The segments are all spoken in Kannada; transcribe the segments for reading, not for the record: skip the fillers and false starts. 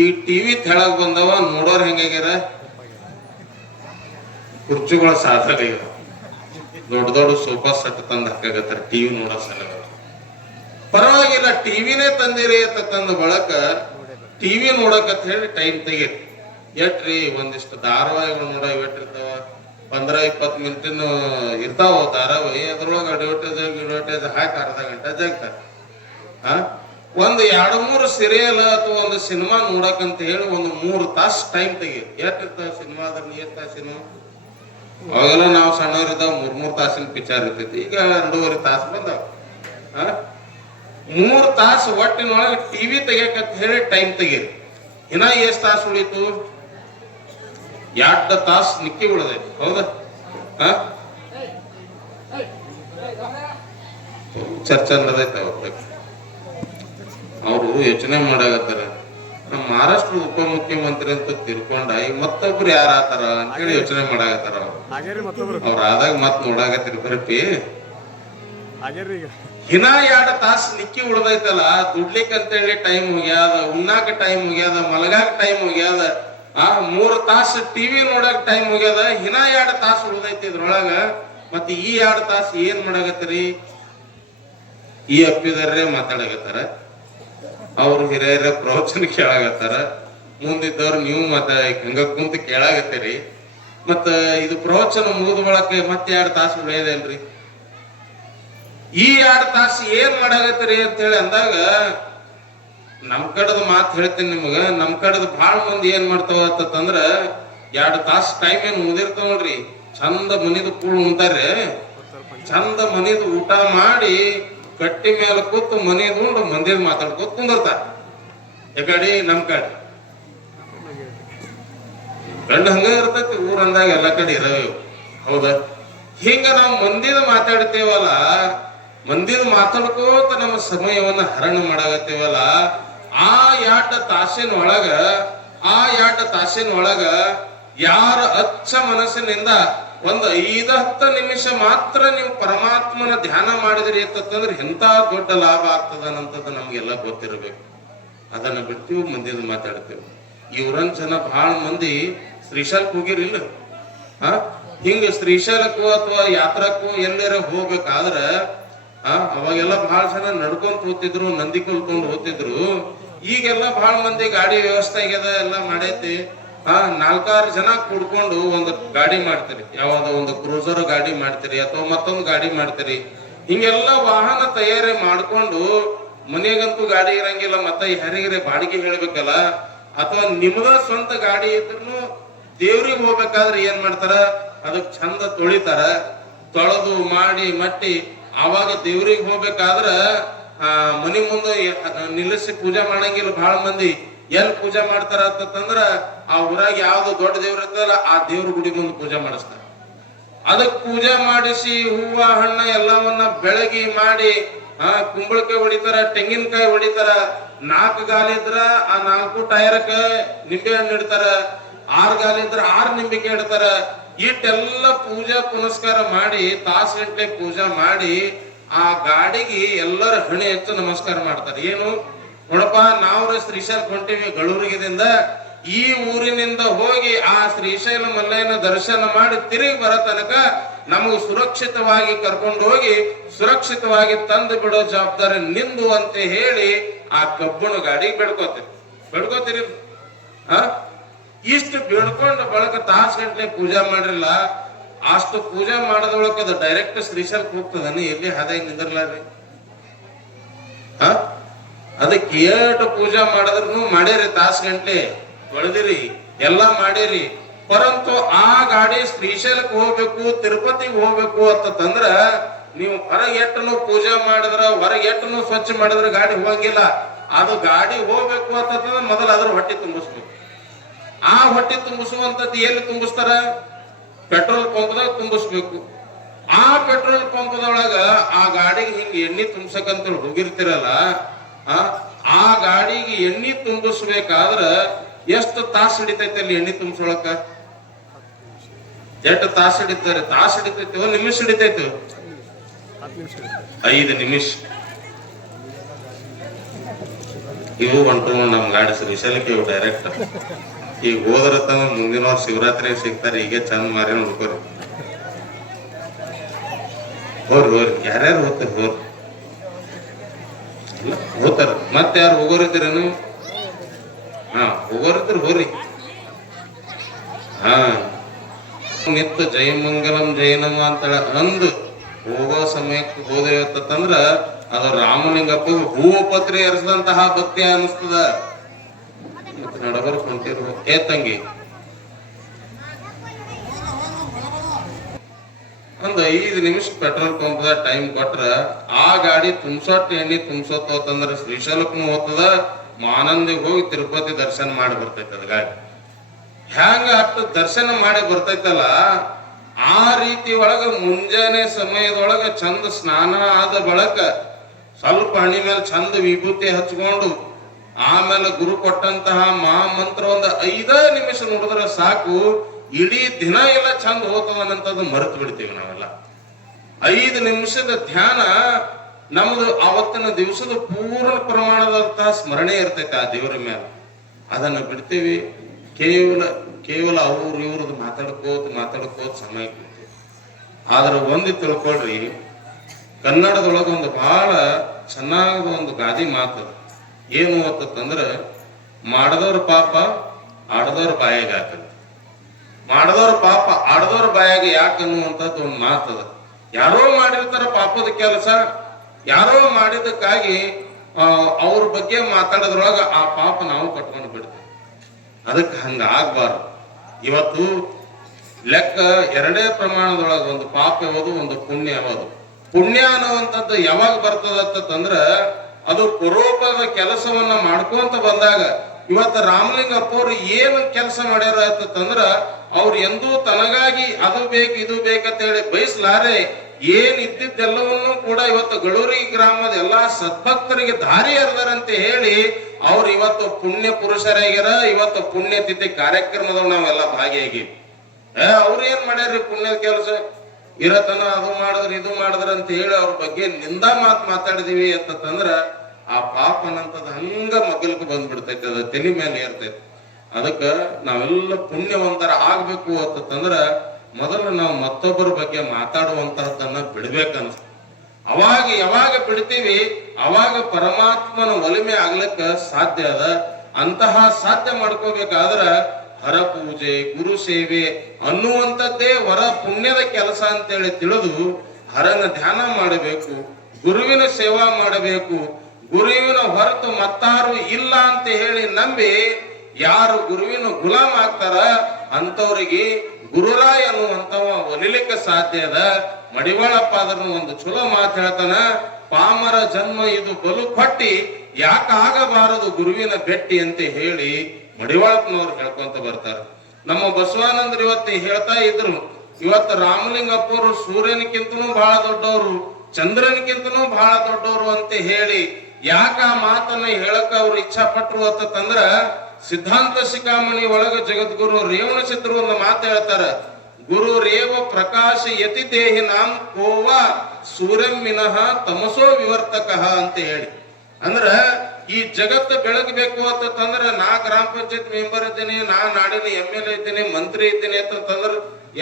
ಈ ಟಿವಿ ತೆಳಗ್ ಬಂದವ ನೋಡೋರ್ ಹೆಂಗಾಗ್ಯಾರ, ಕುರ್ಚಿಗಳ ಸಾಧಕ ದೊಡ್ಡ ದೊಡ್ಡ ಸೋಫಾ ಸೆಟ್ ತಂದ್ ಹಾಕಾಗತ್ತಾರ ಟಿವಿ ನೋಡೋ ಸಲ. ಪರವಾಗಿಲ್ಲ, ಟಿವಿನೇ ತಂದಿರಿ ಅಂತಂದ ಬಳಕ ಟಿವಿ ನೋಡಕಂತ ಹೇಳಿ ಟೈಮ್ ತೆಗೀರಿ. ಎಟ್ರಿ ಒಂದಿಷ್ಟು ಧಾರಾವಾಹಿಗಳು ನೋಡ ಇಟ್ಟಿರ್ತಾವ, 15-20 ಮಿನಿಟಿನ ಇರ್ತಾವ ಧಾರಾವಾಹಿ. ಅದ್ರೊಳಗೆ ಅಡ್ವರ್ಟೈಸ್ ಹಾಕಿ ಅರ್ಧ ಗಂಟೆ ಜಗ್ತಾರೆ. ಒಂದು 2-3 ಸೀರಿಯಲ್ ಅಥವಾ ಒಂದು ಸಿನಿಮಾ ನೋಡಕಂತ ಹೇಳಿ ಒಂದು 3 ತಾಸು ಟೈಮ್ ತೆಗೀರಿ. ಎಷ್ಟಿರ್ತಾವ ಸಿನಿಮಾ, ಅದ್ರ ನೀರ್ ತಾಸಿನ ಅವಾಗೆಲ್ಲ ನಾವು ಸಣ್ಣವರಿದ್ದಾವ 3 ತಾಸಿನ ಪಿಕ್ಚರ್ ಇರ್ತೈತಿ. ಈಗ 2.5 ತಾಸು ಬಂದಾವ. 3 ತಾಸು ಒಟ್ಟಿನೊಳಗೆ ಟಿವಿ ತೆಗಿಯಕಂತ ಹೇಳಿ ಟೈಮ್ ತೆಗೀರಿ. ಇನ್ನ ಎಷ್ಟು ತಾಸು ಉಳಿತು? 2 ತಾಸು ನಿಕ್ಕಿ ಉಳಿದೈತಿ. ಹೌದಾ? ಚರ್ಚೆ ನಡೆದೈತೆ. ಅವರು ಯೋಚನೆ ಮಾಡಾಕತ್ತಾರ, ನಮ್ಮ ಮಹಾರಾಷ್ಟ್ರದ ಉಪಮುಖ್ಯಮಂತ್ರಿ ಅಂತ ತಿಳ್ಕೊಂಡ ಈಗ ಮತ್ತೊಬ್ರು ಯಾರ ಆತಾರ ಅಂತೇಳಿ ಯೋಚನೆ ಮಾಡಾಕತ್ತಾರ. ಅವ್ರ ಆದಾಗ ಮತ್ ನೋಡಾಕತ್ತಿರ್ ಬರಪಿ. ಇನ್ನ 2 ತಾಸು ನಿಕ್ಕಿ ಉಳ್ದೈತಲ್ಲ, ದುಡ್ಲಿಕ್ ಅಂತೇಳಿ ಟೈಮ್ ಹೋಗ್ಯಾದ, ಉಣ್ಣಾಕ ಟೈಮ್ ಹೋಗ್ಯಾದ, ಮಲಗಾಕ ಟೈಮ್ ಹೋಗ್ಯಾದ, 3 ತಾಸು ಟಿವಿ ನೋಡಕ್ ಟೈಮ್ ಹೋಗ್ಯಾದ. ಇನ್ನ 2 ತಾಸು ಉಳ್ದೈತಿ ಇದ್ರೊಳಗ. ಮತ್ತೆ ಈ 2 ತಾಸು ಏನ್ ಮಾಡಾಕತ್ತರಿ? ಈ ಅಪ್ಪಿದಾರೇ ಮಾತಾಡಕತ್ತಾರ, ಅವ್ರು ಹಿರಿಯರ ಪ್ರವಚನ ಕೇಳಾಗತ್ತಾರ, ಮುಂದಿದ್ದವ್ರು ನೀವು ಹಂಗ ಕುಂತ ಕೇಳಾಗತ್ತೀರಿ. ಮತ್ತ ಇದು ಪ್ರವಚನ ಮುಗಿದ ಬಳಕೆ ಮತ್ತೆ 2 ತಾಸು ಉಳಿಯೋದೇನ್ರಿ? ಈ 2 ತಾಸು ಏನ್ ಮಾಡಾಗತ್ತೀರಿ ಅಂತ ಹೇಳಿ ಅಂದಾಗ ನಮ್ ಕಡದ ಮಾತು ಹೇಳ್ತೀನಿ ನಿಮಗ. ನಮ್ ಕಡದ ಬಹಳ ಮಂದಿ ಏನ್ ಮಾಡ್ತಾವ ಅಂತಂದ್ರ 2 ತಾಸು ಟೈಮ್ ಏನ್ ಮುಗಿದಿರ್ತಾವ ನೋಡ್ರಿ, ಚಂದ ಮನಿದು ಕೂಳ್ ಉಣ್ತಾರ್ರಿ. ಚಂದ ಮನಿದು ಊಟ ಮಾಡಿ ಕಟ್ಟಿ ಮೇಲೆ ಕೂತು ಮನಿದು ಉಂಡು ಮಂದಿದ್ ಮಾತಾಡ್ಕೋತ ಕುಂದಿರ್ತಾರ. ಯಾಕಡೆ ನಮ್ ಕಡೆ ಗಂಡ ಹಂಗ ಇರ್ತೈತಿ. ಊರ್ ಅಂದಾಗ ಎಲ್ಲಾ ಕಡೆ ಇರವೆ. ಹೌದಾ? ಹಿಂಗ ನಾವು ಮಂದಿದ ಮಾತಾಡ್ತೇವಲ್ಲ, ಮಂದಿದ ಮಾತಾಡ್ಕೋತ ನಮ್ಮ ಸಮಯವನ್ನ ಹರಣ ಮಾಡಾಕತ್ತೇವಲ್ಲ, ಆ 2 ತಾಸಿನ ಒಳಗ ಯಾರ ಅಚ್ಚ ಮನಸ್ಸಿನಿಂದ ಒಂದು 5-10 ನಿಮಿಷ ಮಾತ್ರ ನೀವು ಪರಮಾತ್ಮನ ಧ್ಯಾನ ಮಾಡಿದ್ರಿ ಅಂತಂದ್ರೆ ಎಂತ ದೊಡ್ಡ ಲಾಭ ಆಗ್ತದ ಅನ್ನಂಥದ್ದು ನಮ್ಗೆಲ್ಲ ಗೊತ್ತಿರಬೇಕು. ಅದನ್ನ ಬಿಡ್ತೀವಿ, ಮಂದಿದ ಮಾತಾಡ್ತೇವೆ. ಇವ್ರನ್ ಜನ ಬಹಳ ಮಂದಿ ಶ್ರೀಶೈಲಕ್ಕೆ ಹೋಗಿರಿಲ್ಲ? ಹಿಂಗ ಶ್ರೀಶೈಲಕ್ಕೂ ಅಥವಾ ಯಾತ್ರಕ್ಕೂ ಎಲ್ಲರ ಹೋಗ್ಬೇಕಾದ್ರ ಅವಾಗೆಲ್ಲ ಬಹಳ ಜನ ನಡ್ಕೊಂತ ಹೋಗ್ತಿದ್ರು, ನಂದಿ ಕಲ್ಕೊಂಡು ಹೋಗ್ತಿದ್ರು. ಈಗೆಲ್ಲ ಬಹಳ ಮಂದಿ ಗಾಡಿ ವ್ಯವಸ್ಥೆ ಆಗ್ಯದ, ಎಲ್ಲ ಮಾಡೈತಿ. 4-6 ಜನ ಕೂಡ್ಕೊಂಡು ಒಂದು ಗಾಡಿ ಮಾಡ್ತೀರಿ, ಯಾವ್ದೋ ಒಂದು ಕ್ರೂಸರ್ ಗಾಡಿ ಮಾಡ್ತೀರಿ ಅಥವಾ ಮತ್ತೊಂದು ಗಾಡಿ ಮಾಡ್ತೀರಿ. ಹಿಂಗೆಲ್ಲ ವಾಹನ ತಯಾರಿ ಮಾಡ್ಕೊಂಡು ಮನೆಗಂತೂ ಗಾಡಿ ಇರಂಗಿಲ್ಲ, ಮತ್ತೆ ಯಾರಿಗರೆ ಬಾಡಿಗೆ ಹೇಳ್ಬೇಕಲ್ಲ. ಅಥವಾ ನಿಮ್ದ ಸ್ವಂತ ಗಾಡಿ ಇದ್ರು ದೇವ್ರಿಗೆ ಹೋಗ್ಬೇಕಾದ್ರೆ ಏನ್ ಮಾಡ್ತಾರ, ಅದಕ್ ಚಂದ ತೊಳಿತಾರ, ತೊಳೆದು ಮಾಡಿ ಮಟ್ಟಿ ಆವಾಗ ದೇವ್ರಿಗೆ ಹೋಗ್ಬೇಕಾದ್ರ ಮನಿ ಮುಂದೆ ನಿಲ್ಲಿಸಿ ಪೂಜೆ ಮಾಡಂಗಿಲ್ಲ. ಬಹಳ ಮಂದಿ ಎಲ್ಲಿ ಪೂಜೆ ಮಾಡ್ತಾರ ಅಂತಂದ್ರ ಆ ಊರಾಗ ಯಾವ್ದು ದೊಡ್ಡ ದೇವ್ರ ಇರ್ತಲ್ಲ ಆ ದೇವ್ರ ಗುಡಿ ಮುಂದೆ ಪೂಜೆ ಮಾಡಿಸ್ತಾರ. ಅದಕ್ ಪೂಜೆ ಮಾಡಿಸಿ ಹೂವ ಹಣ್ಣ ಎಲ್ಲವನ್ನ ಬೆಳಗಿ ಮಾಡಿ ಕುಂಬಳಕಾಯಿ ಹೊಡಿತಾರ, ತೆಂಗಿನಕಾಯಿ ಹೊಡಿತಾರ. 4 ಗಾಲಿದ್ರ ಆ 4 ಟೈರಕ್ಕ ನಿಂಬೆ ಹಣ್ಣು ಇಡ್ತಾರ, 6 ಗಾಲಿದ್ರ 6 ನಿಂಬೆಕಾಯಿ ಇಡ್ತಾರ. ಇಟ್ಟೆಲ್ಲ ಪೂಜಾ ಪುನಸ್ಕಾರ ಮಾಡಿ ತಾಸಗಂಟೆ ಪೂಜಾ ಮಾಡಿ ಆ ಗಾಡಿಗೆ ಎಲ್ಲರ ಹಣೆ ಹೆಚ್ಚು ನಮಸ್ಕಾರ ಮಾಡ್ತಾರೆ. ಏನು ನೋಡಪ್ಪ, ನಾವು ಶ್ರೀಶೈಲ ಹೊಂಟಿವಿ ಗಳೂರಿಗಿದಿಂದ, ಈ ಊರಿನಿಂದ ಹೋಗಿ ಆ ಶ್ರೀಶೈಲ ಮಲ್ಲಯ್ಯನ ದರ್ಶನ ಮಾಡಿ ತಿರುಗಿ ಬರೋ ತನಕ ನಮಗೆ ಸುರಕ್ಷಿತವಾಗಿ ಕರ್ಕೊಂಡು ಹೋಗಿ ಸುರಕ್ಷಿತವಾಗಿ ತಂದು ಬಿಡೋ ಜವಾಬ್ದಾರಿ ನಿಂದು ಅಂತ ಹೇಳಿ ಆ ಕಬ್ಬಣ ಗಾಡಿ ಬೆಡ್ಕೋತೀರಿ. ಇಷ್ಟು ಬೆಳ್ಕೊಂಡು ಬಳಕ ತಾಸಗಂಟೆ ಪೂಜಾ ಮಾಡಿರಲ್ಲ. ಅಷ್ಟು ಪೂಜೆ ಮಾಡದೊಳಕ ಅದು ಡೈರೆಕ್ಟ್ ಶ್ರೀಶೈಲಕ್ಕೆ ಹೋಗ್ತದನಿ, ಎಲ್ಲಿ ಹಾದಾಗಿ ನಿಂದಿರ್ಲಾರ್ರಿ. ಅದಕ್ಕೆ ಏಟು ಪೂಜಾ ಮಾಡಿದ್ರು ಮಾಡಿರಿ, ತಾಸಗಂಟೆ ತೊಳೆದಿರಿ, ಎಲ್ಲಾ ಮಾಡಿರಿ. ಪರಂತು ಆ ಗಾಡಿ ಶ್ರೀಶೈಲಕ್ಕೆ ಹೋಗ್ಬೇಕು, ತಿರುಪತಿಗೆ ಹೋಗ್ಬೇಕು ಅಂತಂದ್ರ ನೀವು ಹೊರಗೆ ಎಟ್ಟನು ಪೂಜೆ ಮಾಡಿದ್ರ, ಹೊರಗೆ ಎಟ್ಟನು ಸ್ವಚ್ಛ ಮಾಡಿದ್ರ ಗಾಡಿ ಹೋಗಂಗಿಲ್ಲ. ಅದು ಗಾಡಿ ಹೋಗ್ಬೇಕು ಅಂತಂದ್ರೆ ಮೊದಲು ಅದ್ರ ಹೊಟ್ಟೆ ತುಂಬಿಸ್ಬೇಕು. ಆ ಹೊಟ್ಟೆ ತುಂಬಿಸುವಂತದ್ದು ಎಲ್ಲಿ ತುಂಬಿಸ್ತಾರ? ಪೆಟ್ರೋಲ್ ಪಂಪ್ದಾಗ ತುಂಬಿಸ್ಬೇಕು. ಆ ಪೆಟ್ರೋಲ್ ಪಂಪ್ದೊಳಗ ಆ ಗಾಡಿಗೆ ಹಿಂಗ ಎಣ್ಣೆ ತುಂಬಸಕಂತ ಹೋಗಿರ್ತಿರಲ್ಲ, ಆ ಗಾಡಿಗೆ ಎಣ್ಣೆ ತುಂಬಿಸ್ಬೇಕಾದ್ರ ಎಷ್ಟು ತಾಸು ಹಿಡಿತೈತಿ ಅಲ್ಲಿ ಎಣ್ಣೆ ತುಂಬಿಸೊಳಕ? ಎಷ್ಟು ತಾಸು ಹಿಡಿತಾರೆ? ತಾಸು ಹಿಡಿತೈತಿ, ನಿಮಿಷ ಹಿಡಿತೈತಿ? 5 ನಿಮಿಷ. ಇವು ಹೊಂಟು ನಮ್ ಗಾಡಿ ಶ್ರೀಶೈಲಕ್ಕೆ ಇವು ಡೈರೆಕ್ಟ್. ಈಗ ಹೋದ್ರ ಮುಂದಿನ ವರ್ಷ ಶಿವರಾತ್ರಿ ಸಿಗ್ತಾರೆ. ಈಗ ಚಂದ ಮಾರಿ ನೋಡ್ಕೋರಿ. ಹೋರಿ ಯಾರ್ಯಾರು ಹೋಗ್ತಾರೆ ಹೋಗ್ತಾರ. ಮತ್ತೆ ಯಾರು ಹೋಗೋರಿದ್ದೀರೇನು? ಹಾ, ಹೋಗೋರಿದ್ರು ಹೋರಿ. ಹಾ, ನಿತ್ಯ ಜಯಮಂಗಲಂ ಜಯನಮ ಅಂತೇಳ ಅಂದು ಹೋಗೋ ಸಮಯಕ್ಕೆ ಹೋದೇವತ್ತಂದ್ರ ಅದು ರಾಮಲಿಂಗಪ್ಪ ಹೂವು ಪತ್ರಿ ಎರಸಿದಂತಹ ಭಕ್ತಿ ಅನಿಸ್ತದ. ನಡಬರ್ ಹೊಂಟಿರ್ಬೇಕು. ತಂಗಿ ಒಂದ್ 5 ನಿಮಿಷ ಪೆಟ್ರೋಲ್ ಪಂಪ್ದ ಟೈಮ್ ಕೊಟ್ರ ಆ ಗಾಡಿ ತುಂಬಸೊಟ್ಟು ಎಣ್ಣೆ ತುಂಬಸೋತ್ ಹೋತಂದ್ರ ಶ್ರೀಶೈಲಕ್ಕೂ ಹೋಗ್ತದ, ಮಾನಂದಿಗೆ ಹೋಗಿ ತಿರುಪತಿ ದರ್ಶನ ಮಾಡಿ ಬರ್ತೈತಿ ಅದ ಗಾಡಿ. ಹ್ಯಾಂಗ ಅಷ್ಟು ದರ್ಶನ ಮಾಡಿ ಬರ್ತೈತಲ್ಲ, ಆ ರೀತಿ ಒಳಗ ಮುಂಜಾನೆ ಸಮಯದೊಳಗ ಚಂದ ಸ್ನಾನ ಆದ ಬಳಕ ಸ್ವಲ್ಪ ಹಣಿ ಮೇಲೆ ಚಂದ ವಿಭೂತಿ ಹಚ್ಕೊಂಡು ಆಮೇಲೆ ಗುರು ಕೊಟ್ಟಂತಹ ಮಹಾಮಂತ್ರ ಒಂದು 5 ನಿಮಿಷ ನೋಡಿದ್ರೆ ಸಾಕು, ಇಡೀ ದಿನ ಎಲ್ಲ ಚಂದ ಹೋಗ್ತದನ್ನಂತದ್ದು ಮರೆತು ಬಿಡ್ತೀವಿ ನಾವೆಲ್ಲ. 5 ನಿಮಿಷದ ಧ್ಯಾನ ನಮ್ದು ಅವತ್ತಿನ ದಿವಸದ ಪೂರ್ಣ ಪ್ರಮಾಣದಂತಹ ಸ್ಮರಣೆ ಇರ್ತೈತೆ ಆ ದೇವರ ಮೇಲೆ. ಅದನ್ನ ಬಿಡ್ತೀವಿ. ಕೇವಲ ಅವ್ರು ಇವ್ರದ್ದು ಮಾತಾಡ್ಕೋತ ಸಮಯ ಕೊಡ್ತೀವಿ. ಆದ್ರೆ ಒಂದು ತಿಳ್ಕೊಳ್ರಿ, ಕನ್ನಡದೊಳಗ ಒಂದು ಬಹಳ ಚೆನ್ನಾದ ಒಂದು ಗಾದಿ ಮಾತದ. ಏನು ಅಂತಂದ್ರ, ಮಾಡದವ್ರ ಪಾಪ ಆಡದವ್ರ ಬಾಯಾಗ ಹಾಕದ. ಮಾಡದವ್ರ ಪಾಪ ಆಡದವ್ರ ಬಾಯಾಗ ಯಾಕನ್ನುವಂಥದ್ದು ಒಂದು ಮಾತದ. ಯಾರೋ ಮಾಡಿರ್ತಾರ ಪಾಪದ ಕೆಲಸ, ಯಾರೋ ಮಾಡಿದಕ್ಕಾಗಿ ಅವ್ರ ಬಗ್ಗೆ ಮಾತಾಡೋದ್ರೊಳಗ ಆ ಪಾಪ ನಾವು ಕಟ್ಕೊಂಡು ಬಿಡ್ತೀವಿ. ಅದಕ್ಕೆ ಹಂಗ ಆಗ್ಬಾರ್ದು. ಇವತ್ತು ಲೆಕ್ಕ 2 ಪ್ರಮಾಣದೊಳಗ, ಒಂದು ಪಾಪ ಯಾವುದು, ಒಂದು ಪುಣ್ಯ ಯಾವುದು. ಪುಣ್ಯ ಅನ್ನುವಂಥದ್ದು ಯಾವಾಗ ಬರ್ತದಂದ್ರ ಅದು ಪರೋಪದ ಕೆಲಸವನ್ನ ಮಾಡ್ಕೊಂತ ಬಂದಾಗ. ಇವತ್ತು ರಾಮಲಿಂಗಪ್ಪ ಅವ್ರು ಏನು ಕೆಲಸ ಮಾಡ್ಯಾರ ಅಂತಂದ್ರ, ಅವ್ರು ಎಂದೂ ತನಗಾಗಿ ಅದು ಬೇಕು ಇದು ಬೇಕಂತ ಹೇಳಿ ಬಯಸ್ಲಾರೆ ಏನ್ ಇದ್ದಿದ್ದೆಲ್ಲವನ್ನೂ ಕೂಡ ಇವತ್ತು ಗಳೂರಿ ಗ್ರಾಮದ ಎಲ್ಲಾ ಸದ್ಭಕ್ತರಿಗೆ ದಾರಿ ಎರೆದರಂತ ಹೇಳಿ ಅವ್ರು ಇವತ್ತು ಪುಣ್ಯ ಪುರುಷರಾಗ್ಯಾರ. ಇವತ್ತು ಪುಣ್ಯತಿಥಿ ಕಾರ್ಯಕ್ರಮದವ್ ನಾವೆಲ್ಲ ಭಾಗಿಯಾಗಿ ಅವ್ರು ಏನ್ ಮಾಡ್ಯಾರ್ರಿ ಪುಣ್ಯದ ಕೆಲಸ, ಇರತನ ಅದು ಮಾಡಿದ್ರ ಇದು ಮಾಡಿದ್ರ ಅಂತ ಹೇಳಿ ಅವ್ರ ಬಗ್ಗೆ ನಿಂದಾ ಮಾತಾಡಿದೀವಿ ಅಂತಂದ್ರ ಆ ಪಾಪನಂತದ ಹಂಗ ಮಗಲ್ಕ ಬಂದ್ಬಿಡ್ತೈತಿ, ಅದ ತಲೆ ಮೇಲೆ ಇರ್ತೈತಿ. ಅದಕ್ಕ ನಾವೆಲ್ಲ ಪುಣ್ಯವಂತರ ಆಗ್ಬೇಕು ಅಂತಂದ್ರ ಮೊದಲು ನಾವು ಮತ್ತೊಬ್ಬರ ಬಗ್ಗೆ ಮಾತಾಡುವಂತಹದ್ದನ್ನ ಬಿಡ್ಬೇಕನ್ಸ. ಅವಾಗ ಯಾವಾಗ ಬಿಡ್ತೀವಿ ಅವಾಗ ಪರಮಾತ್ಮನ ಒಲಿಮೆ ಆಗ್ಲಿಕ್ಕ ಸಾಧ್ಯ ಅದ. ಅಂತಹ ಸಾಧ್ಯ ಮಾಡ್ಕೋಬೇಕಾದ್ರ ಹರ ಪೂಜೆ, ಗುರು ಸೇವೆ ಅನ್ನುವಂಥದ್ದೇ ವರ ಪುಣ್ಯದ ಕೆಲಸ ಅಂತೇಳಿ ತಿಳಿದು ಹರನ ಧ್ಯಾನ ಮಾಡಬೇಕು, ಗುರುವಿನ ಸೇವಾ ಮಾಡಬೇಕು. ಗುರುವಿನ ಹೊರತು ಮತ್ತಾರು ಇಲ್ಲ ಅಂತ ಹೇಳಿ ನಂಬಿ ಯಾರು ಗುರುವಿನ ಗುಲಾಮ್ ಆಗ್ತಾರ ಅಂತವ್ರಿಗೆ ಗುರುರಾಯ ಅನ್ನುವಂತವ ಒಲಿಲಿಕ್ಕೆ ಸಾಧ್ಯ ಅದ. ಮಡಿವಾಳಪ್ಪ ಅದನ್ನು ಒಂದು ಚಲೋ ಮಾತು ಹೇಳ್ತಾನ, ಪಾಮರ ಜನ್ಮ ಇದು ಬಲು ಪಟ್ಟಿ ಯಾಕಾಗಬಾರದು ಗುರುವಿನ ಭೆಟ್ಟಿ ಅಂತ ಹೇಳಿ ಮಡಿವಾಳಪ್ಪನವ್ರು ಹೇಳ್ಕೊಂತ ಬರ್ತಾರ. ನಮ್ಮ ಬಸವಾನಂದ್ರ ಇವತ್ತು ಹೇಳ್ತಾ ಇದ್ರು, ಇವತ್ತು ರಾಮಲಿಂಗಪ್ಪರು ಸೂರ್ಯನಕ್ಕಿಂತನೂ ಬಹಳ ದೊಡ್ಡವರು, ಚಂದ್ರನಕ್ಕಿಂತನೂ ಬಹಳ ದೊಡ್ಡವರು ಅಂತ ಹೇಳಿ ಯಾಕ ಆ ಮಾತನ್ನ ಹೇಳಕ್ ಅವ್ರು ಇಚ್ಛಾ ಪಟ್ರು ಅಂತಂದ್ರ, ಸಿದ್ಧಾಂತ ಶಿಖಾಮಣಿ ಒಳಗ ಜಗದ್ಗುರು ರೇವಣ ಸಿದ್ಧರು ಒಂದು ಮಾತು ಹೇಳ್ತಾರ, ಗುರು ರೇವ ಪ್ರಕಾಶ ಯತಿ ದೇಹಿ ನಾಂ ಕೋವ ಸೂರ್ಯಂ ವಿನಃ ತಮಸೋ ವಿವರ್ತಕ ಅಂತ ಹೇಳಿ. ಅಂದ್ರ ಈ ಜಗತ್ತು ಬೆಳಗಬೇಕು ಅಂತಂದ್ರ ನಾ ಗ್ರಾಮ ಪಂಚಾಯತ್ ಮೆಂಬರ್ ಇದ್ದೀನಿ, ನಾ ನಾಡಿನ MLA ಇದ್ದೀನಿ, ಮಂತ್ರಿ ಇದ್ದೀನಿ ಅಂತಂದ್ರ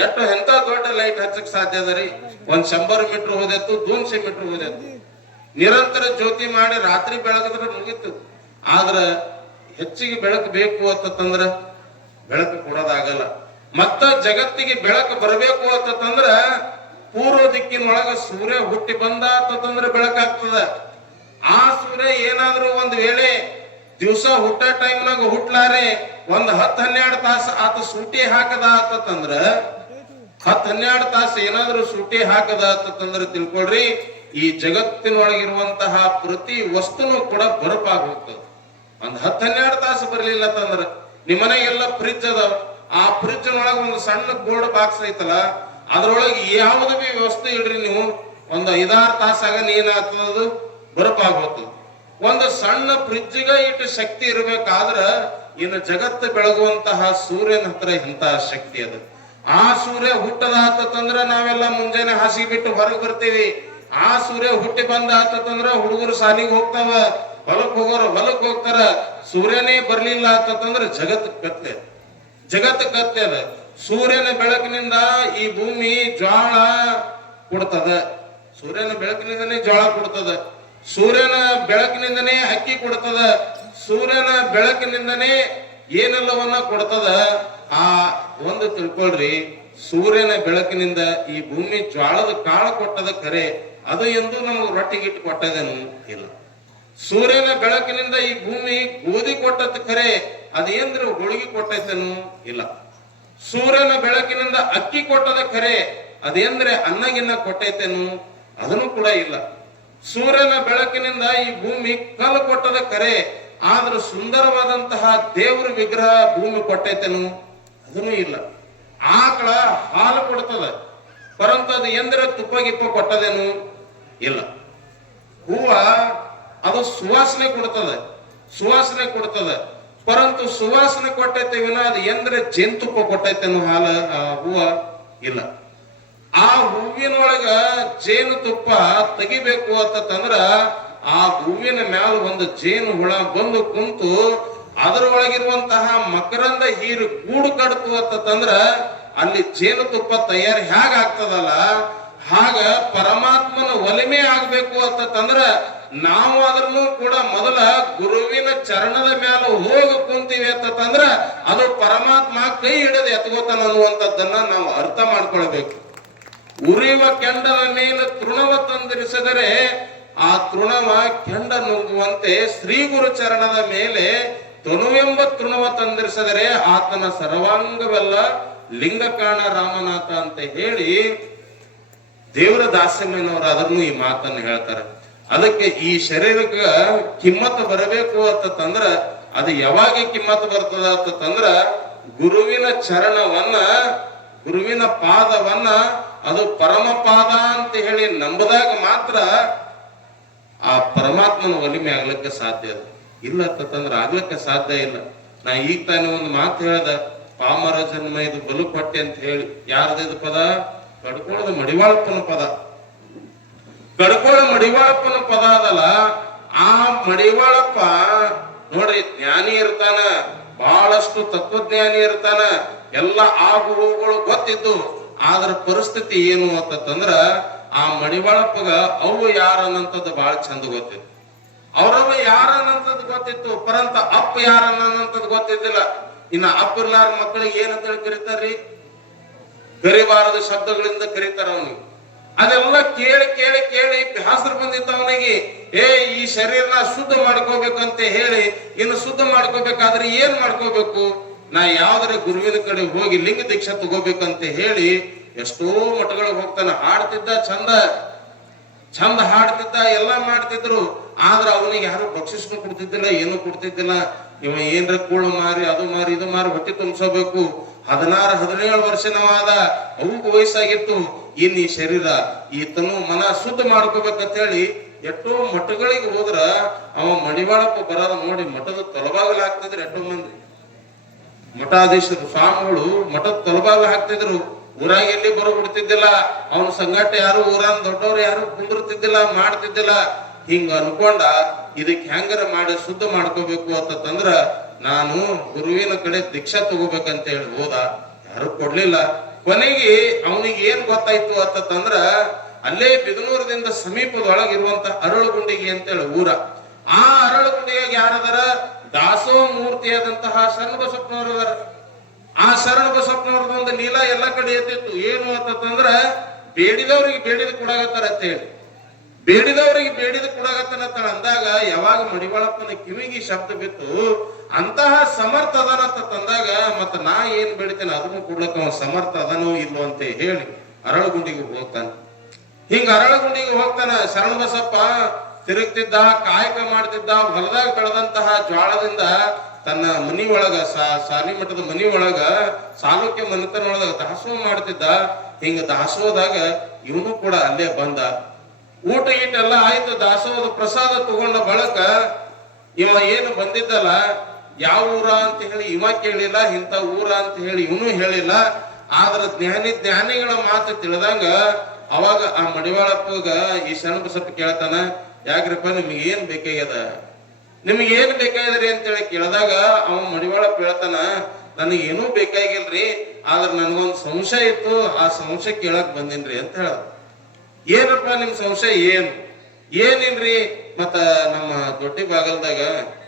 ಎಷ್ಟು ಎಂತ ದೊಡ್ಡ ಲೈಟ್ ಹಚ್ಚಕ್ ಸಾಧ್ಯ ಅದ ರೀ? 100 ಮೀಟರ್ ಹೋದೆತ್ತು, 200 ಮೀಟರ್ ಹೋದೆತ್ತು. ನಿರಂತರ ಜ್ಯೋತಿ ಮಾಡಿ ರಾತ್ರಿ ಬೆಳಗದ್ರ ಮುಗಿತು. ಆದ್ರ ಹೆಚ್ಚಿಗೆ ಬೆಳಕು ಬೇಕು ಅಂತಂದ್ರ ಬೆಳಕು ಕೊಡೋದಾಗಲ್ಲ. ಮತ್ತ ಜಗತ್ತಿಗೆ ಬೆಳಕು ಬರಬೇಕು ಅಂತಂದ್ರ ಪೂರ್ವ ದಿಕ್ಕಿನೊಳಗ ಸೂರ್ಯ ಹುಟ್ಟಿ ಬಂದ ಅಂತಂದ್ರ ಬೆಳಕಾಗ್ತದ. ಆ ಸೂರ್ಯ ಏನಾದ್ರೂ ಒಂದ್ ವೇಳೆ ದಿವಸ ಹುಟ್ಟ ಟೈಮ್ನಾಗ ಹುಟ್ಲಾರೆ ಒಂದ್ 10-12 ತಾಸು ಆತ ಸೂಟಿ ಹಾಕದ ಅಂತಂದ್ರ 10-12 ತಾಸು ಏನಾದ್ರೂ ಸೂಟಿ ಹಾಕದ ಅಂತಂದ್ರ ತಿಳ್ಕೊಳ್ರಿ, ಈ ಜಗತ್ತಿನೊಳಗಿರುವಂತಹ ಪ್ರತಿ ವಸ್ತುನು ಕೂಡ ಬರಪಾಗಿ ಹೋಗ್ತದೆ. ಒಂದ್ 10-12 ತಾಸು ಬರ್ಲಿಲ್ಲ ಅಂತಂದ್ರ ನಿಮ್ಮನೆಗೆಲ್ಲ ಫ್ರಿಜ್ ಅದಾವ, ಆ ಫ್ರಿಜ್ ನೊಳಗ ಒಂದು ಸಣ್ಣ ಗೋಲ್ಡ್ ಬಾಕ್ಸ್ ಐತಲ್ಲ, ಅದ್ರೊಳಗೆ ಯಾವ್ದು ಬಿ ವ್ಯವಸ್ಥೆ ಇಡ್ರಿ ನೀವು, ಒಂದ್ 5-6 ತಾಸಾಗ ಏನಾಗ್ತದ ಬರಪಾಗಿ ಹೋಗ್ತದೆ. ಒಂದು ಸಣ್ಣ ಫ್ರಿಜ್ಗೆ ಇಟ್ಟು ಶಕ್ತಿ ಇರಬೇಕಾದ್ರ ಇನ್ನು ಜಗತ್ತು ಬೆಳಗುವಂತಹ ಸೂರ್ಯನ ಹತ್ರ ಇಂತಹ ಶಕ್ತಿ ಅದ. ಆ ಸೂರ್ಯ ಹುಟ್ಟದ ಆತಂದ್ರ ನಾವೆಲ್ಲ ಮುಂಜಾನೆ ಹಾಸಿಗೆ ಬಿಟ್ಟು ಹೊರಗೆ ಬರ್ತೀವಿ. ಆ ಸೂರ್ಯ ಹುಟ್ಟಿ ಬಂದ ಆತಂದ್ರ ಹುಡುಗರು ಶಾಲಿಗೆ ಹೋಗ್ತಾವ, ಹೊಲಕ್ ಹೋಗೋರು ಹೊಲಕ್ ಹೋಗ್ತಾರ, ಸೂರ್ಯನೇ ಬರ್ಲಿಲ್ಲ ಅಂತಂದ್ರೆ ಜಗತ್ ಕತ್ತೆ ಅದ. ಸೂರ್ಯನ ಬೆಳಕಿನಿಂದ ಈ ಭೂಮಿ ಜ್ವಾಳ ಕೊಡ್ತದ, ಸೂರ್ಯನ ಬೆಳಕಿನಿಂದನೇ ಜ್ವಾಳ ಕೊಡ್ತದ, ಸೂರ್ಯನ ಬೆಳಕಿನಿಂದನೇ ಅಕ್ಕಿ ಕೊಡ್ತದ, ಸೂರ್ಯನ ಬೆಳಕಿನಿಂದನೇ ಏನೆಲ್ಲವನ್ನ ಕೊಡ್ತದ. ಆ ಒಂದು ತಿಳ್ಕೊಳ್ರಿ, ಸೂರ್ಯನ ಬೆಳಕಿನಿಂದ ಈ ಭೂಮಿ ಜ್ವಾಳದ ಕಾಳು ಕೊಟ್ಟದ ಕರೆ, ಅದು ಎಂದು ನಮಗೆ ರೊಟ್ಟಿಗಿಟ್ಟು ಕೊಟ್ಟದೇನು ಇಲ್ಲ. ಸೂರ್ಯನ ಬೆಳಕಿನಿಂದ ಈ ಭೂಮಿ ಗೋಧಿ ಕೊಟ್ಟದ ಕರೆ, ಅದೇಂದ್ರ ಹೋಳಿಗೆ ಕೊಟ್ಟೈತೇನು ಇಲ್ಲ. ಸೂರ್ಯನ ಬೆಳಕಿನಿಂದ ಅಕ್ಕಿ ಕೊಟ್ಟದ ಕರೆ, ಅದೇಂದ್ರೆ ಅನ್ನಗಿನ್ನ ಕೊಟ್ಟೈತೇನು ಅದನ್ನು ಕೂಡ ಇಲ್ಲ. ಸೂರ್ಯನ ಬೆಳಕಿನಿಂದ ಈ ಭೂಮಿ ಕಲ್ಲು ಕೊಟ್ಟದ ಕರೆ, ಆದ್ರೆ ಸುಂದರವಾದಂತಹ ದೇವರ ವಿಗ್ರಹ ಭೂಮಿ ಕೊಟ್ಟೈತೇನು ಅದನ್ನು ಇಲ್ಲ. ಆಕಳ ಹಾಲು ಕೊಡ್ತದ, ಪರಂತು ಅದು ಎಂದ್ರೆ ತುಪ್ಪ ಗಿಪ್ಪ ಕೊಟ್ಟದೇನು ಇಲ್ಲ. ಹೂವ ಅದು ಸುವಾಸನೆ ಕೊಡ್ತದ, ಪರಂತು ಸುವಾಸನೆ ಕೊಟ್ಟೈತೆ ವಿನ ಅದು ಎಂದ್ರೆ ಜೇನುತುಪ್ಪ ಕೊಟ್ಟೈತೇನು ಹೂವ ಇಲ್ಲ. ಆ ಹೂವಿನೊಳಗ ಜೇನುತುಪ್ಪ ತೆಗಿಬೇಕು ಅಂತಂದ್ರ ಆ ಹೂವಿನ ಮ್ಯಾಲ ಒಂದು ಜೇನು ಹುಳ ಬಂದು ಕುಂತು ಅದರೊಳಗಿರುವಂತಹ ಮಕರಂದ ಹೀರು ಗೂಡು ಕಡ್ತು ಅಂತಂದ್ರ ಅಲ್ಲಿ ಜೇನುತುಪ್ಪ ತಯಾರಿ ಹೇಗ ಆಗ್ತದಲ್ಲ, ಹಾಗ ಪರಮಾತ್ಮನ ಒಲಿಮೆ ಆಗ್ಬೇಕು ಅಂತಂದ್ರ ನಾವು ಅದನ್ನು ಕೂಡ ಮೊದಲ ಗುರುವಿನ ಚರಣದ ಮ್ಯಾಲ ಹೋಗಿ ಕುಂತೀವಿ ಅಂತಂದ್ರ ಅದು ಪರಮಾತ್ಮ ಕೈ ಹಿಡಿದು ಎತ್ಕೋತಾನ ಅನ್ನುವಂಥದ್ದನ್ನ ನಾವು ಅರ್ಥ ಮಾಡ್ಕೊಳ್ಬೇಕು. ಉರಿಯುವ ಕೆಂಡದ ಮೇಲೆ ತೃಣವ ತಂದಿರಿಸಿದರೆ ಆ ತೃಣವ ಕೆಂಡ ನುಂಗುವಂತೆ ಶ್ರೀ ಗುರು ಚರಣದ ಮೇಲೆ ತನುವೆಂಬ ತೃಣವ ತಂದಿರಿಸಿದರೆ ಆತನ ಸರ್ವಾಂಗವೆಲ್ಲ ಲಿಂಗಕಾಣ ರಾಮನಾಥ ಅಂತ ಹೇಳಿ ದೇವರ ದಾಸ್ಯಮ್ಮನವರು ಅದನ್ನು ಈ ಮಾತನ್ನು ಹೇಳ್ತಾರೆ. ಅದಕ್ಕೆ ಈ ಶರೀರಕ್ಕೆ ಕಿಮ್ಮತ್ತು ಬರಬೇಕು ಅಂತಂದ್ರ ಅದು ಯಾವಾಗ ಕಿಮ್ಮತ್ತು ಬರ್ತದ ಅಂತಂದ್ರ ಗುರುವಿನ ಚರಣವನ್ನ, ಗುರುವಿನ ಪಾದವನ್ನ ಅದು ಪರಮ ಪಾದ ಅಂತ ಹೇಳಿ ನಂಬದಾಗ ಮಾತ್ರ ಆ ಪರಮಾತ್ಮನ ಒಲಿಮೆ ಆಗ್ಲಿಕ್ಕೆ ಸಾಧ್ಯ ಇಲ್ಲ ಅಂತಂದ್ರೆ ಆಗ್ಲಿಕ್ಕೆ ಸಾಧ್ಯ ಇಲ್ಲ. ನಾ ಈಗ ತಾನೇ ಒಂದು ಮಾತು ಹೇಳ್ದ, ಪಾಮರ ಜನ್ಮ ಇದು ಬಲು ಕೊಟ್ಟೆ ಅಂತ ಹೇಳಿ. ಯಾರ್ದು ಪದ? ಕಡ್ಕೋಳದ ಮಡಿವಾಳಪ್ಪನ ಪದ. ಕಡ್ಕೋಳ ಮಡಿವಾಳಪ್ಪನ ಪದ ಅದಲ್ಲ, ಆ ಮಡಿವಾಳಪ್ಪ ನೋಡ್ರಿ ಜ್ಞಾನಿ ಇರ್ತಾನ, ಬಹಳಷ್ಟು ತತ್ವಜ್ಞಾನಿ ಇರ್ತಾನ, ಎಲ್ಲ ಆಗುಗಳು ಗೊತ್ತಿದ್ದು, ಆದ್ರ ಪರಿಸ್ಥಿತಿ ಏನು ಅಂತಂದ್ರ ಆ ಮಡಿವಾಳಪ್ಪಗ ಅವು ಯಾರನ್ನಂತದ್ದು ಬಹಳ ಚಂದ ಗೊತ್ತಿತ್ತು. ಅವ್ರವ ಯಾರನ್ನಂತದ್ದು ಗೊತ್ತಿತ್ತು, ಪರಂತ ಅಪ್ಪ ಯಾರನ್ನಂತದ್ದು ಗೊತ್ತಿದ್ದಿಲ್ಲ. ಇನ್ನ ಅಪ್ಪ ಇರ್ಲಾರ ಮಕ್ಕಳಿಗೆ ಏನಂತ ಹೇಳಿ ಕರೀತಾರ್ರಿ? ಕರಿಬಾರದ ಶಬ್ದಗಳಿಂದ ಕರೀತಾರ ಅವನಿಗೆ. ಅದೆಲ್ಲ ಕೇಳಿ ಕೇಳಿ ಕೇಳಿ ಬ್ಯಾಸರ ಬಂದಿತ್ತು ಅವನಿಗೆ. ಈ ಶರೀರನ ಶುದ್ಧ ಮಾಡ್ಕೋಬೇಕಂತ ಹೇಳಿ, ಇನ್ನು ಶುದ್ಧ ಮಾಡ್ಕೋಬೇಕಾದ್ರೆ ಏನ್ ಮಾಡ್ಕೋಬೇಕು? ನಾ ಯಾವ್ದಾರ ಗುರುವಿನ ಕಡೆ ಹೋಗಿ ಲಿಂಗ ದೀಕ್ಷಾ ತಗೋಬೇಕಂತ ಹೇಳಿ ಎಷ್ಟೋ ಮಠಗಳಿಗೆ ಹೋಗ್ತಾನೆ. ಹಾಡ್ತಿದ್ದ, ಚಂದ ಹಾಡ್ತಿದ್ದ, ಎಲ್ಲ ಮಾಡ್ತಿದ್ರು. ಆದ್ರ ಅವನಿಗೆ ಯಾರು ಬಕ್ಷಿಸ್ನು ಕೊಡ್ತಿದ್ದಿಲ್ಲ, ಏನು ಕೊಡ್ತಿದ್ದಿಲ್ಲ. ಇವ ಏನ್ರ ಕೂಳು ಮಾರಿ, ಅದು ಮಾರಿ, ಇದು ಮಾರಿ ಹೊಟ್ಟೆ ತುಂಬಿಸಬೇಕು. 16-17 ವರ್ಷನವಾದ, ಅವಕ್ಕೂ ವಯಸ್ಸಾಗಿತ್ತು. ಇನ್ ಈ ಶರೀರ, ಈ ತನು ಮನ ಶುದ್ಧ ಮಾಡ್ಕೋಬೇಕಂತ ಹೇಳಿ ಎಷ್ಟೋ ಮಠಗಳಿಗೆ ಹೋದ್ರ ಅವ ಮಡಿವಾಳಪ್ಪ ಬರೋದ ನೋಡಿ ಮಠದ ತೊಲಬಾಗಲು ಹಾಕ್ತಿದ್ರು. ಎಷ್ಟೋ ಮಂದಿ ಮಠಾಧೀಶರು ಸ್ವಾಮಿಗಳು ಮಠದ ತೊಲಬಾಗಲು ಹಾಕ್ತಿದ್ರು. ಊರಾಗ ಎಲ್ಲಿ ಬರೋ ಬಿಡ್ತಿದ್ದಿಲ್ಲ. ಅವನ ಸಂಗಟ ಯಾರು ಊರಾನ ದೊಡ್ಡವ್ರು ಯಾರು ಕುಂದಿರ್ತಿದ್ದಿಲ್ಲ, ಮಾಡ್ತಿದ್ದಿಲ್ಲ. ಹಿಂಗ ಅನ್ಕೊಂಡ ಇದಕ್ಕೆ ಹೆಂಗಾರ ಮಾಡಿ ಶುದ್ಧ ಮಾಡ್ಕೋಬೇಕು ಅಂತಂದ್ರ ನಾನು ಗುರುವಿನ ಕಡೆ ದೀಕ್ಷಾ ತಗೋಬೇಕಂತ ಹೇಳಿ ಹೋದ. ಯಾರು ಕೊಡ್ಲಿಲ್ಲ. ಕೊನೆಗೆ ಅವನಿಗೆ ಏನ್ ಗೊತ್ತಾಯ್ತು ಅಂತಂದ್ರ ಅಲ್ಲೇ ಬಿದನೂರದಿಂದ ಸಮೀಪದೊಳಗಿರುವಂತ ಅರಳುಗುಂಡಿಗೆ ಅಂತೇಳಿ ಊರ. ಆ ಅರಳುಗುಂಡಿಗೆ ಯಾರದಾರ? ದಾಸೋಹ ಮೂರ್ತಿಯಾದಂತಹ ಶರಣ ಬಸಪ್ಪನವರದಾರ. ಆ ಶರಣ ಬಸಪ್ಪನವ್ರದ ಒಂದು ಲೀಲಾ ಎಲ್ಲ ಕಡೆ ಎತ್ತಿತ್ತು. ಏನು ಅಂತಂದ್ರ ಬೇಡಿದವ್ರಿಗೆ ಬೇಡಿದ ಕೊಡಾಗತ್ತಾರ ಅಂತ ಹೇಳಿ, ಬೇಡಿದವರಿಗೆ ಬೇಡಿದ ಕೊಡಾಗತ್ತಾನ ಅಂದಾಗ ಯಾವಾಗ ಮಡಿವಾಳಪ್ಪನ ಕಿವಿಗೆ ಶಬ್ದ ಬಿತ್ತು, ಅಂತಹ ಸಮರ್ಥ ಅದಾನ ಅಂತ ತಂದಾಗ ಮತ್ತ ನಾ ಏನ್ ಬೇಡಿತೇನೆ ಅದನ್ನು ಕೊಡ್ಲಕ್ಕ ಅವ ಸಮರ್ಥ ಅದನೋ ಇಲ್ಲೋ ಅಂತ ಹೇಳಿ ಅರಳಗುಂಡಿಗೆ ಹೋಗ್ತಾನೆ. ಹಿಂಗ ಅರಳಗುಂಡಿಗೆ ಹೋಗ್ತಾನ. ಶರಣ ಬಸಪ್ಪ ತಿರುಗ್ತಿದ್ದ, ಕಾಯಕ ಮಾಡ್ತಿದ್ದ. ಹೊಲದಾಗ ಬೆಳೆದಂತಹ ಜ್ವಾಳದಿಂದ ತನ್ನ ಮನಿ ಒಳಗ, ಸಾಲಿ ಮಠದ ಮನಿ ಒಳಗ, ಸಾಲುಕ್ಯ ಮನೆತನೊಳಗ ದಾಸೋಹ ಮಾಡ್ತಿದ್ದ. ಹಿಂಗ ದಾಸೋಹದಾಗ ಇವನು ಕೂಡ ಅಲ್ಲೇ ಬಂದ. ಊಟ ಎಲ್ಲ ಆಯ್ತು. ದಾಸೋಹದ ಪ್ರಸಾದ ತಗೊಂಡ ಬಳಕ ಇವ ಏನು ಬಂದಿದ್ದಲ್ಲ, ಯಾವ ಊರ ಅಂತ ಹೇಳಿ ಇವ ಕೇಳಿಲ್ಲ, ಇಂಥ ಊರ ಅಂತ ಹೇಳಿ ಇವನು ಹೇಳಿಲ್ಲ. ಆದ್ರ ಜ್ಞಾನಿಗಳ ಮಾತು ತಿಳಿದಂಗ ಅವಾಗ ಆ ಮಡಿವಾಳಪ್ಪಗ ಈ ಶರಣ ಬಸಪ್ಪ ಕೇಳ್ತಾನ, ಯಾಕ್ರಪ್ಪ ನಿಮ್ಗೆ ಏನ್ ಬೇಕಾಗ್ಯದ? ನಿಮ್ಗೆ ಏನ್ ಬೇಕಾಗಿದ್ರಿ ಅಂತೇಳಿ ಕೇಳಿದಾಗ ಅವ ಮಡಿವಾಳಪ್ಪ ಹೇಳ್ತಾನ, ನನಗೇನೂ ಬೇಕಾಗಿಲ್ರಿ, ಆದ್ರೆ ನನ್ಗೊಂದ್ ಸಂಶಯ ಇತ್ತು, ಆ ಸಂಶಯ ಕೇಳಕ್ ಬಂದಿನ್ರಿ ಅಂತ ಹೇಳ. ಏನಪ್ಪ ನಿಮ್ ಸಂಶಯ ಏನಿಲ್ರಿ? ಮತ್ತ ನಮ್ಮ ದೊಡ್ಡಿ ಬಾಗಲ್ದಾಗ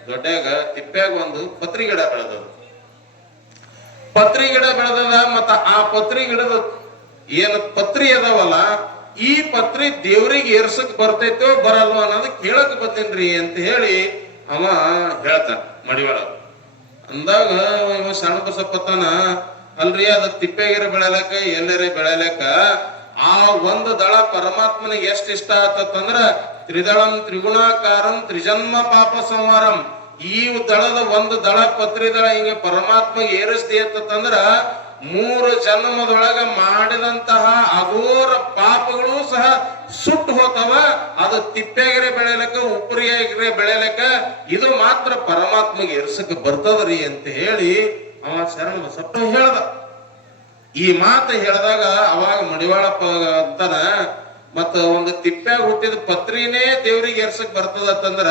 ದೊಡ್ಡಾಗ ತಿಪ್ಪ್ಯಾಗ ಒಂದು ಪತ್ರಿ ಗಿಡ ಬೆಳೆದದ. ಪತ್ರಿ ಗಿಡ ಬೆಳೆದದ. ಮತ್ತ ಆ ಪತ್ರಿ ಗಿಡದ ಏನ್ ಪತ್ರಿ ಅದಾವಲ್ಲ, ಈ ಪತ್ರಿ ದೇವ್ರಿಗೆ ಏರ್ಸಕ್ ಬರ್ತೈತೋ ಬರಲ್ವ ಅನ್ನೋದು ಕೇಳಕ್ ಬಂದೇನ್ರಿ ಅಂತ ಹೇಳಿ ಅವ ಹೇಳ್ತಾನ ಮಡಿವಾಳ. ಅಂದಾಗ ಇವ ಸಣ್ಣ ಬಸಪ್ಪತ್ತಾನ, ಅಲ್ರಿ ಅದ ತಿಪ್ಪೆಗಿರ ಬೆಳೆಯಲಕ್ಕ ಎಲ್ಲರೇ ಬೆಳೆಯಲಕ್ಕ ಆ ಒಂದು ದಳ ಪರಮಾತ್ಮನಿಗೆ ಎಷ್ಟ್ ಇಷ್ಟ ಆತಂದ್ರ ತ್ರಿದಳಂ ತ್ರಿಗುಣಾಕಾರಂ ತ್ರಿಜನ್ಮ ಪಾಪ ಸಂಹಾರಂ. ಈ ದಳದ ಒಂದು ದಳ ಪತ್ರಿ ದಳ ಹಿಂಗೆ ಪರಮಾತ್ಮಗೆ ಏರಿಸ್ದಿ ಅಂತಂದ್ರ 3 ಜನ್ಮದೊಳಗ ಮಾಡಿದಂತಹ ಅಘೋರ ಪಾಪಗಳು ಸಹ ಸುಟ್ಟು ಹೋತವ. ಅದು ತಿಪ್ಪೆಗಿರೆ ಬೆಳೆಯಲಕ್ಕ ಉಪ್ಪರಿಯಾಗಿರೆ ಬೆಳೆಯಲಕ್ಕ ಇದು ಮಾತ್ರ ಪರಮಾತ್ಮಗೆ ಏರ್ಸಕ್ ಬರ್ತದ್ರಿ ಅಂತ ಹೇಳಿ ಅವ ಶರಣ ಬಸಪ್ಪ ಹೇಳ್ದ. ಈ ಮಾತು ಹೇಳಿದಾಗ ಅವಾಗ ಮಡಿವಾಳಪ್ಪ ಅಂತಾನ, ಮತ್ತ ಒಂದು ತಿಪ್ಪ್ಯಾಗ ಹುಟ್ಟಿದ ಪತ್ರಿನೇ ದೇವ್ರಿಗೆ ಏರ್ಸಕ್ ಬರ್ತದಂದ್ರ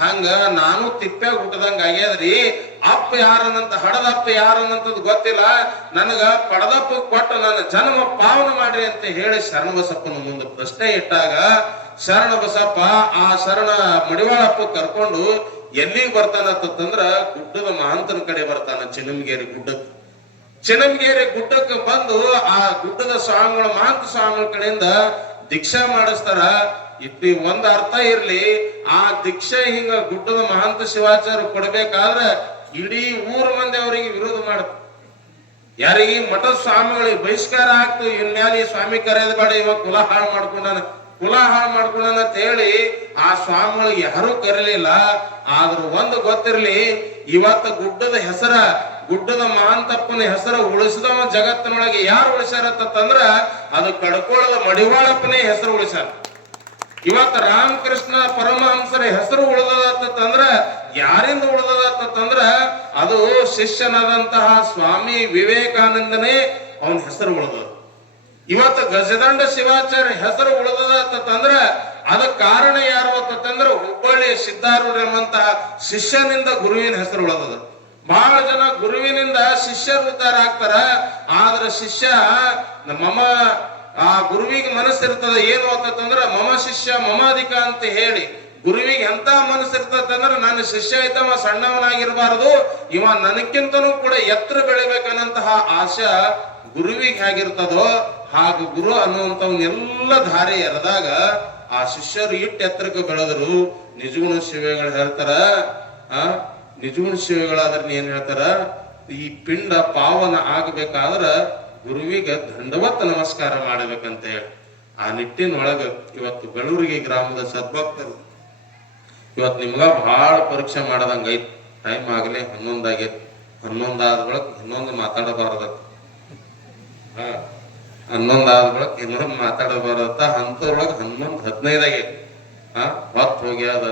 ಹಂಗ ನಾನು ತಿಪ್ಪ್ಯಾಗ ಹುಟ್ಟದಂಗ ಆಗ್ಯದ್ರಿ. ಅಪ್ಪ ಯಾರನ್ನಂತ ಹಡದಪ್ಪ ಯಾರನ್ನಂತದ್ ಗೊತ್ತಿಲ್ಲ, ನನಗ ಪಡದಪ್ಪ ಕೊಟ್ಟ ನನ್ನ ಜನ್ಮ ಪಾವನ ಮಾಡ್ರಿ ಅಂತ ಹೇಳಿ ಶರಣ ಬಸಪ್ಪನ ಮುಂದೆ ಪ್ರಶ್ನೆ ಇಟ್ಟಾಗ ಶರಣ ಬಸಪ್ಪ ಆ ಶರಣ ಮಡಿವಾಳಪ್ಪ ಕರ್ಕೊಂಡು ಎಲ್ಲಿಗೆ ಬರ್ತಾನಂತಂದ್ರ ಗುಡ್ಡದ ಮಹಾಂತನ ಕಡೆ ಬರ್ತಾನ. ಚಿನ್ನಮಗೇರಿ ಗುಡ್ಡಕ್ಕೆ. ಚಿನ್ನಮಗೇರಿ ಗುಡ್ಡಕ್ಕೆ ಬಂದು ಆ ಗುಡ್ಡದ ಸ್ವಾಮಿಗಳ ಮಹಾಂತ ಸ್ವಾಮಿಗಳ ಕಡೆಯಿಂದ ದೀಕ್ಷಾ ಮಾಡಿಸ್ತಾರ. ಇಟ್ಟು ಒಂದ್ ಅರ್ಥ ಇರ್ಲಿ, ಆ ದೀಕ್ಷೆ ಹಿಂಗ ಗುಡ್ಡದ ಮಹಾಂತ ಶಿವಾಚಾರ್ಯ ಕೊಡ್ಬೇಕಾದ್ರ ಇಡೀ ಊರ ಮಂದಿ ಅವರಿಗೆ ವಿರೋಧ ಮಾಡ್ತ. ಯಾರಿಗೆ ಮಠದ ಸ್ವಾಮಿಗಳಿಗೆ ಬಹಿಷ್ಕಾರ ಆಗ್ತು, ಇನ್ಯಾಲ ಈ ಸ್ವಾಮಿ ಕರೆಯದ ಬೇಡ, ಇವಾಗ ಕುಲ ಹಾಳು ಮಾಡ್ಕೊಂಡಾನ ಅಂತ ಹೇಳಿ ಆ ಸ್ವಾಮಿಗಳಿಗೆ ಯಾರು ಕರೀಲಿಲ್ಲ. ಆದ್ರೂ ಒಂದು ಗೊತ್ತಿರ್ಲಿ, ಇವತ್ತು ಗುಡ್ಡದ ಹೆಸರ, ಗುಡ್ಡದ ಮಹಾಂತಪ್ಪನ ಹೆಸರು ಉಳಿಸಿದವ ಜಗತ್ತಿನೊಳಗೆ ಯಾರು ಉಳಿಸ್ಯಾರಂತಂದ್ರ ಅದು ಕಡ್ಕೋಳದ ಮಡಿವಾಳಪ್ಪನೇ ಹೆಸರು ಉಳಿಸ್ಯಾರ. ಇವತ್ತು ರಾಮಕೃಷ್ಣ ಪರಮಹಂಸರ ಹೆಸರು ಉಳಿದದಂದ್ರ ಯಾರಿಂದ ಉಳಿದದಂದ್ರ ಅದು ಶಿಷ್ಯನಾದಂತಹ ಸ್ವಾಮಿ ವಿವೇಕಾನಂದನೇ ಅವನ ಹೆಸರು ಉಳಿದ. ಇವತ್ತು ಗಜದಂಡ ಶಿವಾಚಾರ್ಯ ಹೆಸರು ಉಳಿದದಂದ್ರ ಅದಕ್ಕೆ ಕಾರಣ ಯಾರು ಅಂತಂದ್ರ ಹುಬ್ಬಳ್ಳಿ ಸಿದ್ಧಾರೂಢ ಎಂಬಂತಹ ಶಿಷ್ಯನಿಂದ ಗುರುವಿನ ಹೆಸರು ಉಳಿದದ. ಬಹಳ ಜನ ಗುರುವಿನಿಂದ ಶಿಷ್ಯರು ಉದ್ಧಾರ ಆಗ್ತಾರ, ಆದ್ರೆ ಶಿಷ್ಯ ಮಮ ಆ ಗುರುವಿಗೆ ಮನಸ್ಸಿರ್ತದ ಏನು ಅಂತಂದ್ರ ಮಮ ಶಿಷ್ಯ ಮಮಾಧಿಕ ಅಂತ ಹೇಳಿ. ಗುರುವಿಗೆ ಎಂತ ಮನಸ್ಸಿರ್ತದಂದ್ರ ನನ್ನ ಶಿಷ್ಯ ಇದ್ದವ ಸಣ್ಣವನಾಗಿರ್ಬಾರದು, ಇವ ನನಕ್ಕಿಂತನೂ ಕೂಡ ಎತ್ತರ ಬೆಳಿಬೇಕನ್ನಂತಹ ಆಶೆ ಗುರುವಿಗೆ ಹೇಗಿರ್ತದೋ ಹಾಗೂ ಗುರು ಅನ್ನುವಂಥವನ್ನೆಲ್ಲ ಧಾರೆ ಎರೆದಾಗ ಆ ಶಿಷ್ಯರು ಇಟ್ಟು ಎತ್ತರಕ್ಕೆ ಬೆಳೆದ್ರು. ನಿಜಗುಣ ಶಿವೆಗಳು ಹೇಳ್ತಾರ, ನಿಜಗುಣ ಶಿವೆಗಳಾದ್ರೆ ಏನ್ ಹೇಳ್ತಾರ, ಈ ಪಿಂಡ ಪಾವನ ಆಗಬೇಕಾದ್ರ ಗುರುವಿಗೆ ದಂಡವತ್ ನಮಸ್ಕಾರ ಮಾಡಬೇಕಂತ ಹೇಳಿ. ಆ ನಿಟ್ಟಿನೊಳಗ ಇವತ್ತು ಬೆಳೂರಿಗೆ ಗ್ರಾಮದ ಸದ್ಭಕ್ತರು ಇವತ್ತು ನಿಮ್ಗ ಬಹಳ ಪರೀಕ್ಷೆ ಮಾಡದಂಗ ಐತಿ. ಟೈಮ್ ಆಗಲಿ 11 ಆಗೈತಿ. 11 ಆದ ಬಳಕ ಇನ್ನೊಂದು ಮಾತಾಡಬಾರದ, 11 ಆದ ಬಳಕ ಇನ್ನೊಂದು ಮಾತಾಡಬಾರದತ್ತ. ಅಂತದ್ರೊಳಗ 11:15 ಆಗೈತಿ. ಹೊತ್ತು ಹೋಗ್ಯಾದ.